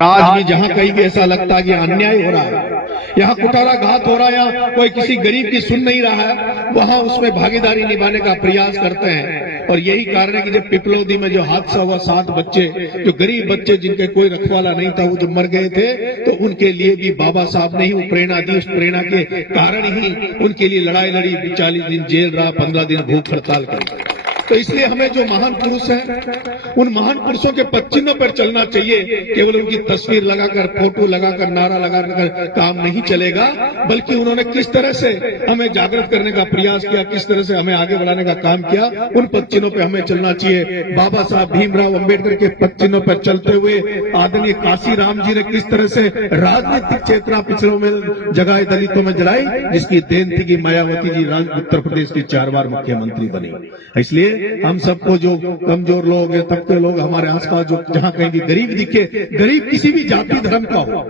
आज भी जहाँ कहीं भी ऐसा लगता है कि अन्याय हो रहा है, यहाँ कुटाराघात हो रहा है, यहाँ कोई किसी गरीब की सुन नहीं रहा है, वहाँ उसमें भागीदारी निभाने का प्रयास करते हैं। और यही कारण है कि जब पिपलौदी में जो हादसा हुआ, 7 बच्चे जो गरीब बच्चे जिनके कोई रखवाला नहीं था, वो जब मर गए थे, तो उनके लिए भी बाबा साहब ने ही वो प्रेरणा दी। उस प्रेरणा के कारण ही उनके लिए लड़ाई लड़ी, 40 दिन जेल रहा, 15 दिन भूख हड़ताल करी। तो इसलिए हमें जो महान पुरुष हैं, उन महान पुरुषों के पद चिन्हों पर चलना चाहिए। केवल उनकी तस्वीर लगाकर, फोटो लगाकर, नारा लगाकर काम नहीं चलेगा, बल्कि उन्होंने किस तरह से हमें जागृत करने का प्रयास किया, किस तरह से हमें आगे बढ़ाने का काम किया, उन पद चिन्हों पर हमें चलना चाहिए। बाबा साहब भीमराव अंबेडकर के पद चिन्हों पर चलते हुए आदरणीय काशीराम जी ने किस तरह से राजनीतिक चेतना पिछड़ों में जगाए, दलितों में जलाई, जिसकी देन थी कि मायावती जी उत्तर प्रदेश की 4 बार मुख्यमंत्री बनी। इसलिए हम सबको जो कमजोर लोग हैं, तबके लोग हमारे आसपास जो जहां कहीं भी गरीब दिखे, गरीब किसी भी जाति धर्म का हो,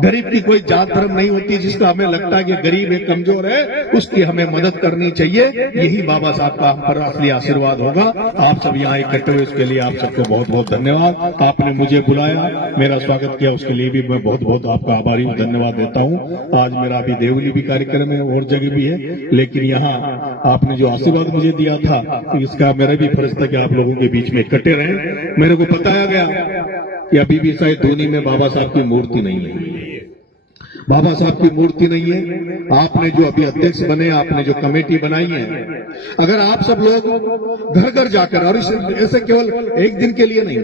गरीब की कोई जात धर्म नहीं होती, जिसका हमें लगता है कि गरीब है, कमजोर है, उसकी हमें मदद करनी चाहिए। यही बाबा साहब का हम पर असली आशीर्वाद होगा। आप सब यहाँ इकट्ठे हुए, उसके लिए आप सबको बहुत बहुत धन्यवाद। आपने मुझे बुलाया, मेरा स्वागत किया, उसके लिए भी मैं बहुत बहुत आपका आभारी हूँ, धन्यवाद देता हूँ। आज मेरा अभी देवली भी कार्यक्रम है और जगह भी है, लेकिन यहाँ आपने जो आशीर्वाद मुझे दिया था, तो इसका मेरा भी फर्ज था कि आप लोगों के बीच में इकट्ठे रहे। मेरे को बताया गया कि अभी भी शायद धोनी में बाबा साहब की मूर्ति नहीं है, बाबा साहब की मूर्ति नहीं है। आपने जो अभी अध्यक्ष बने, आपने जो कमेटी बनाई है, अगर आप सब लोग घर घर जाकर, और ऐसे केवल एक दिन के लिए नहीं,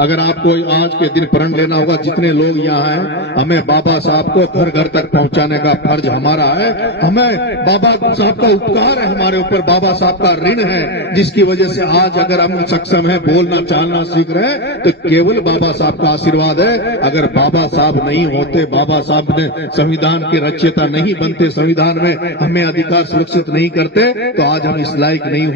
अगर आपको आज के दिन प्रण लेना होगा, जितने लोग यहाँ हैं, हमें बाबा साहब को घर घर तक पहुंचाने का फर्ज हमारा है। हमें बाबा साहब का उपकार है हमारे ऊपर, बाबा साहब का ऋण है, जिसकी वजह से आज अगर हम सक्षम है, बोलना चालना सीख रहे हैं, तो केवल बाबा साहब का आशीर्वाद है। अगर बाबा साहब नहीं होते, बाबा साहब ने संविधान के रचयिता नहीं बनते, संविधान में हमें अधिकार सुरक्षित नहीं करते, तो आज हम इस लायक नहीं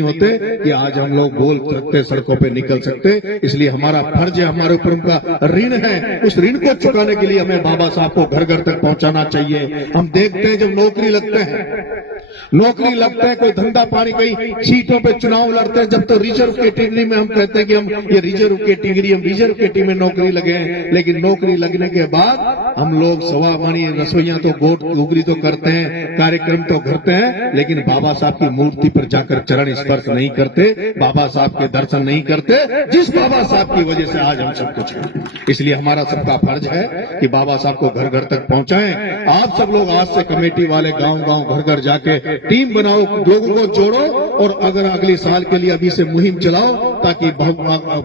होते कि आज हम लोग बोल सकते, सड़कों पे निकल सकते। इसलिए हमारा फर्ज है, हमारे ऊपर उनका ऋण है, उस ऋण को चुकाने के लिए हमें बाबा साहब को घर घर तक पहुंचाना चाहिए। हम देखते हैं जब नौकरी लगते हैं, कोई धंधा पानी, कई सीटों पे चुनाव लड़ते हैं, जब तो रिजर्व कैटेगरी में हम कहते हैं कि हम ये रिजर्व कैटेगरी में नौकरी लगे हैं, लेकिन नौकरी लगने के बाद हम लोग सवा मानी रसोइयां तो गोट उगरी तो करते हैं, कार्यक्रम तो करते हैं, लेकिन बाबा साहब की मूर्ति पर जाकर चरण स्पर्श नहीं करते, बाबा साहब के दर्शन नहीं करते, जिस बाबा साहब की वजह से आज हम सब कुछ हैं। इसलिए हमारा सबका फर्ज है कि बाबा साहब को घर घर तक पहुंचाएं। आप सब लोग आज से कमेटी वाले गांव गांव घर घर जाके टीम बनाओ, लोगों को जोड़ो, और अगर अगले साल के लिए अभी से मुहिम चलाओ, ताकि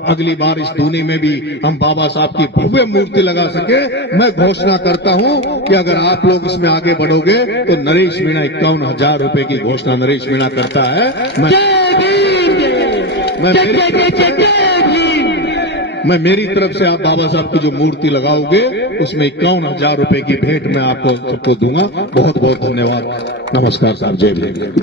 अगली बार इस दूनी में भी हम बाबा साहब की भव्य मूर्ति लगा सके। मैं घोषणा करता हूं कि अगर आप लोग इसमें आगे बढ़ोगे तो नरेश मीणा 51,000 रुपए की घोषणा नरेश मीणा करता है। मैं मेरी तरफ से आप बाबा साहब की जो मूर्ति लगाओगे, उसमें 51,000 रुपए की भेंट मैं आपको सबको दूंगा। बहुत बहुत धन्यवाद। नमस्कार साहब, जय भीम।